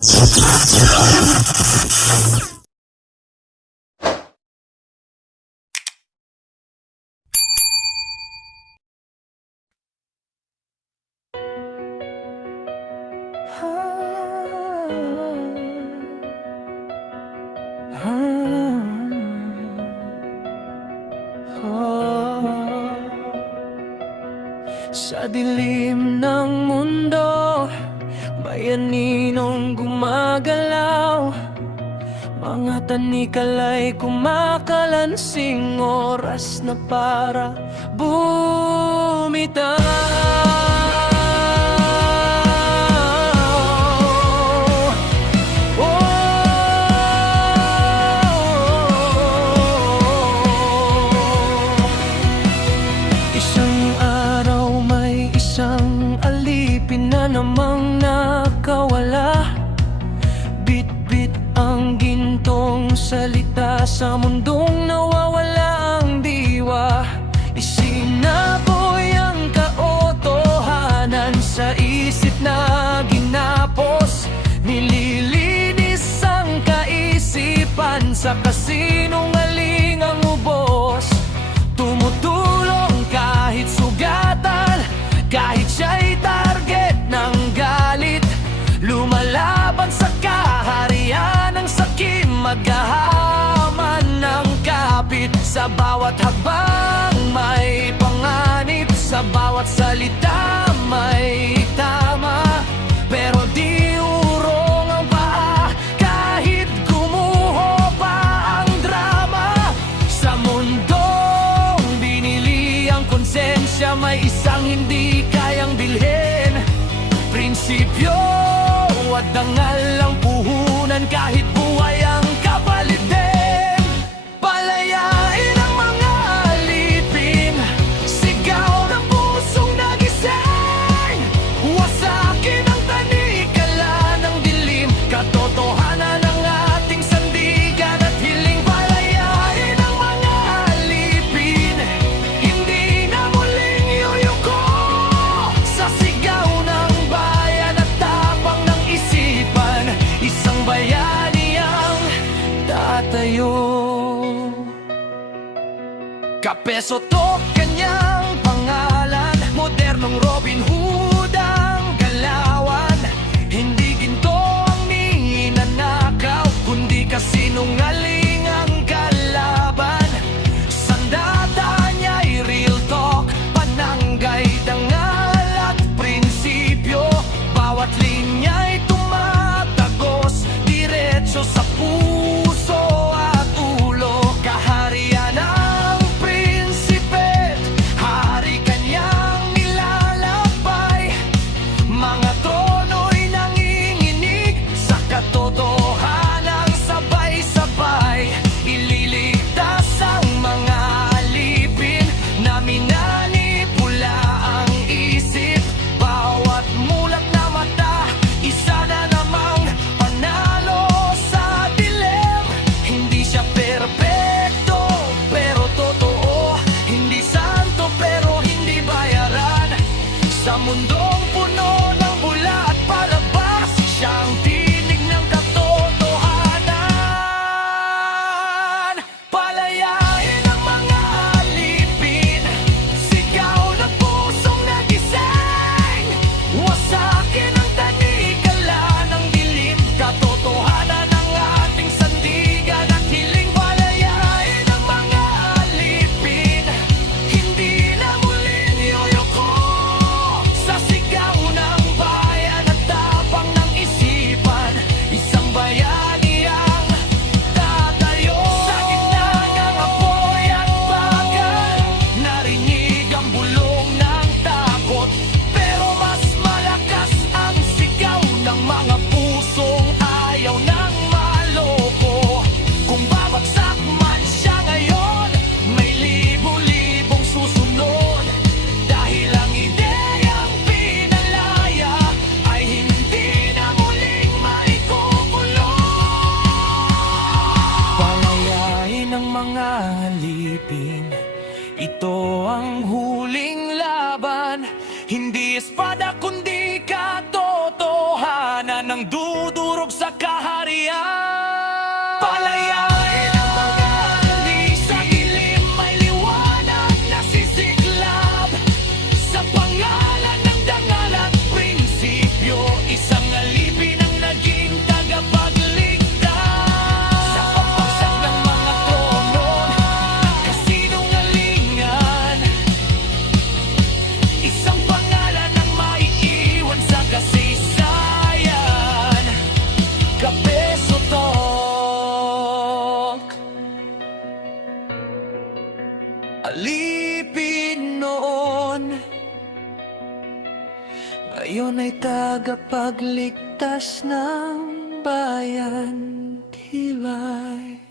Sa dilim ng mundo, may aninong gumagalaw. Mga tanikala'y kumakalansing, oras na para bumitaw. Isang alipin na namang nakawala. Bit-bit ang gintong salita sa mundong nawawala ang diwa. Isinaboy ang kaotohanan sa isip na ginapos. Nililinis ang kaisipan sa kasinungalingang ubos. Tumutulong kahit sugatan, kahit siya'y target ng galit. Lumalaban sa kaharian ng sakim, maghahaman ng kapit. Sa bawat hakbang may panganib, sa bawat salita may tama. Pero di urong ang paa, kahit gumuho pa ang drama. Sa mundong binili ang konsensya, may isang hindi kayang bilhin. Prinsipyo at dangal ang puhunan, kahit buhay ang kapalit din. Palayain ang mga alipin, sigaw ng pusong nagising. Wasakin ang tanikala ng dilim, katotohanan ng ating sandigan at hiling. Palayain ang mga alipin, hindi na muling yuyuko sa sigaw ng bayan at tapang ng isipan. Isang bayani ang tatayo. Kapesoto kanyang pangalan, modernong Robin Hood ang galawan. Hindi ginto ang ninanakaw, kundi kasinungaling ang kalaban. Sandata niya'y real talk, pananggay, dangal at prinsipyo. Bawat linya'y tumatagos, diretso sa puso at ulo. Kaharian ang prinsipe, hari kanyang nilalakbay. Mga trono'y nanginginig sa katotohanang sabay-sabay. Ililigtas ang mga alipin na minanipula ang isip. Bawat mulat na mata, isa na namang panalo sa dilim. Hindi siya perpekto, pero totoo. Hindi santo, pero hindi bayaran. Sa mundong puno ng bula at palabas, siyang tinig ng katotohanan. Palayain ang mga alipin, sigaw ng pusong nagising. Wasakin ang tanikala ng dilim, katotohanan ng ating sandigan at hiling. Palayain ang mga alipin, hindi na muling yuyuko sa sigaw ng bayan at tapang ng isipan. Isang bayani ang tatayo. Sa gitna ng apoy at bagal, narinig ang bulong ng takot. Pero mas malakas ang sigaw ng mga pusong ayaw ng maloko. Kung babagsak man siya ngayon, may libo-libong susunod. Dahil ang ideyang pinalaya ay hindi na muling maikukulong. Palayain ang mga alipin, ito ang huling laban. Hindi espada kundi katotohanan ang dudurog ngayon ay tagapagligtas ng bayan. Tibay.